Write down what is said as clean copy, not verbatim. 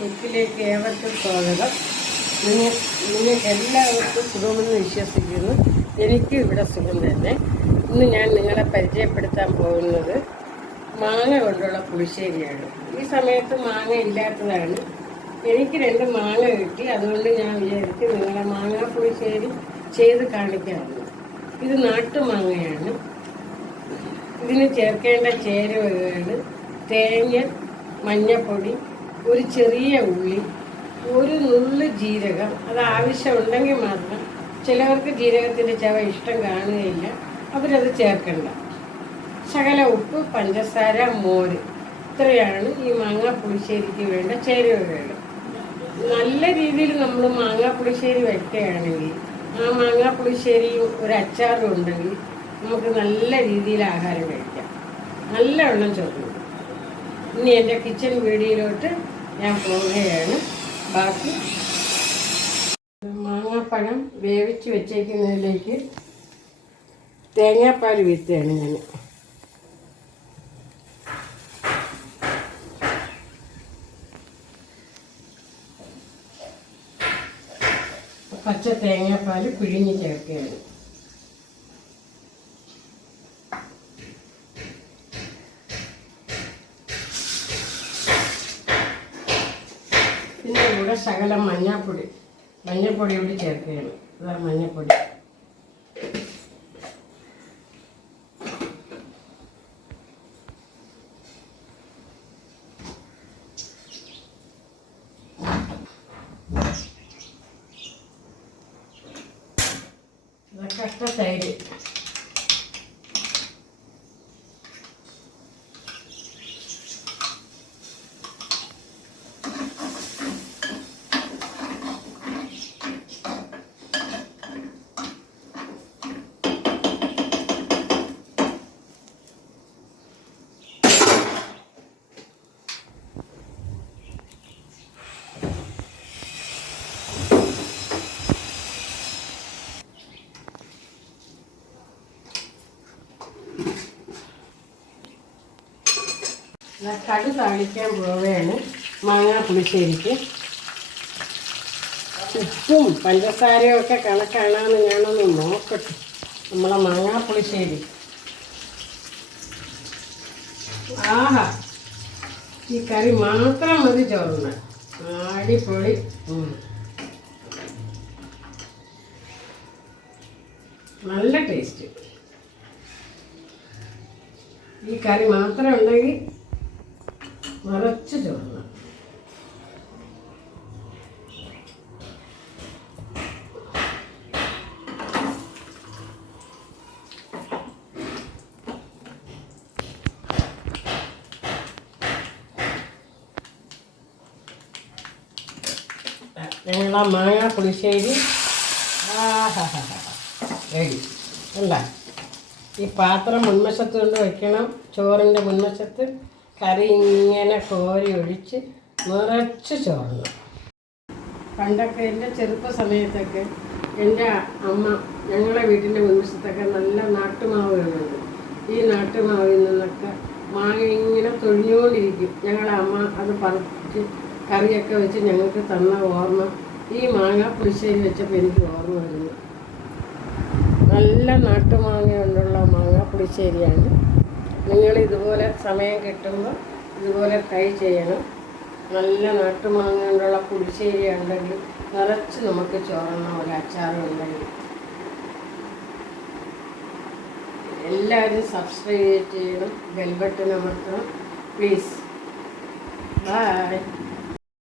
കുക്കിലേക്ക് ഏവർക്കും സ്വാഗതം. നിങ്ങൾക്ക് എല്ലാവർക്കും സുഖമെന്ന് വിശ്വസിക്കുന്നു. എനിക്കും ഇവിടെ സുഖം തന്നെ. ഇന്ന് ഞാൻ നിങ്ങളെ പരിചയപ്പെടുത്താൻ പോകുന്നത് മാങ്ങ കൊണ്ടുള്ള പുളിശ്ശേരിയാണ്. ഈ സമയത്ത് മാങ്ങ ഇല്ലാത്തതാണ്. എനിക്ക് 2 മാങ്ങ കിട്ടി. അതുകൊണ്ട് ഞാൻ വിചാരിച്ചു നിങ്ങളെ മാങ്ങ പുളിശ്ശേരി ചെയ്ത് കാണിക്കാറുണ്ട്. ഇത് നാട്ടുമാങ്ങയാണ്. ഇതിന് ചേർക്കേണ്ട ചേരുവകൾ തേങ്ങ, മഞ്ഞപ്പൊടി, ഒരു ചെറിയ ഉള്ളി, ഒരു നുള്ളു ജീരകം. അത് ആവശ്യമുണ്ടെങ്കിൽ മാത്രം. ചിലവർക്ക് ജീരകത്തിൻ്റെ ചവ ഇഷ്ടം കാണുകയില്ല, അവരത് ചേർക്കണ്ട. ശകല ഉപ്പ്, പഞ്ചസാര, മോര്. ഇത്രയാണ് ഈ മാങ്ങാ പുളിശ്ശേരിക്ക് വേണ്ട ചേരുവകൾ. നല്ല രീതിയിൽ നമ്മൾ മാങ്ങാ പുളിശ്ശേരി വയ്ക്കുകയാണെങ്കിൽ ആ മാങ്ങാ പുളിശ്ശേരിയും ഒരു അച്ചാറും ഉണ്ടെങ്കിൽ നമുക്ക് നല്ല രീതിയിൽ ആഹാരം കഴിക്കാം. നല്ലവണ്ണം ചോറും. ഇനി എൻ്റെ കിച്ചൺ വീഡിയോയിലോട്ട് ഞാൻ പോവുകയാണ്. ബാക്കി മാങ്ങാപ്പഴം വേവിച്ച് വെച്ചേക്കുന്നതിലേക്ക് തേങ്ങാപ്പാൽ വീത്തുകയാണ് ഞാൻ. പച്ച തേങ്ങാപ്പാൽ പിഴിഞ്ഞ് ചേർക്കുകയാണ്. ഇതിൻ്റെ കൂടെ ശകലം മഞ്ഞൾപ്പൊടി കൂടി ചേർക്കുകയാണ്. അതാ മഞ്ഞൾപ്പൊടി. കട്ട തൈര്. കടു താളിക്കാൻ പോവുകയാണ് മാങ്ങാ പുളിശ്ശേരിക്ക്. ഉപ്പും പഞ്ചസാരയും ഒക്കെ കണക്കാണെന്ന് ഞാനൊന്ന് നോക്കട്ടെ. നമ്മളെ മാങ്ങാ പുളിശ്ശേരി ആഹാ, ഈ കറി മാത്രം മതി ചോറുന്ന. അടിപൊളി. നല്ല ടേസ്റ്റ്. ഈ കറി മാത്രം ഉണ്ടെങ്കിൽ നിറച്ച് ചോറുന്ന. ഞങ്ങളാ മാങ്ങാ പുളിശ്ശേരി റെഡി അല്ല. ഈ പാത്രം മുൻവശത്ത് കൊണ്ട് വയ്ക്കണം. ചോറിൻ്റെ മുൻവശത്ത് കറി ഇങ്ങനെ കോരി ഒഴിച്ച് നിറച്ച് ചോറണം. പണ്ടൊക്കെ എൻ്റെ ചെറുപ്പ സമയത്തൊക്കെ എൻ്റെ അമ്മ ഞങ്ങളുടെ വീട്ടിൻ്റെ മുൻവശത്തൊക്കെ നല്ല നാട്ടുമാവുകളുണ്ട്. ഈ നാട്ടുമാവിൽ നിന്നൊക്കെ മാങ്ങ ഇങ്ങനെ തൊഴിഞ്ഞുകൊണ്ടിരിക്കും. ഞങ്ങളുടെ അമ്മ അത് പറിച്ച് കറിയൊക്കെ വെച്ച് ഞങ്ങൾക്ക് തന്ന ഓർമ്മ ഈ മാങ്ങ പുളിശ്ശേരി വെച്ചപ്പോൾ എനിക്ക് ഓർമ്മ വരുന്നു. നല്ല നാട്ടുമാങ്ങ കൊണ്ടുള്ള മാങ്ങ പുളിശ്ശേരിയാണ്. നിങ്ങൾ ഇതുപോലെ സമയം കിട്ടുമ്പോൾ ഇതുപോലെ ട്രൈ ചെയ്യണം. നല്ല നാട്ടുമാങ്ങ കൊണ്ടുള്ള പുളിശ്ശേരി ഉണ്ടെങ്കിൽ നിറച്ച് നമുക്ക് ചോറുന്ന പോലെ അച്ചാറും ഉണ്ടെങ്കിൽ. എല്ലാവരും സബ്സ്ക്രൈബ് ചെയ്യണം, ബെൽ ബട്ടൺ അമർത്തണം പ്ലീസ്. ബൈ.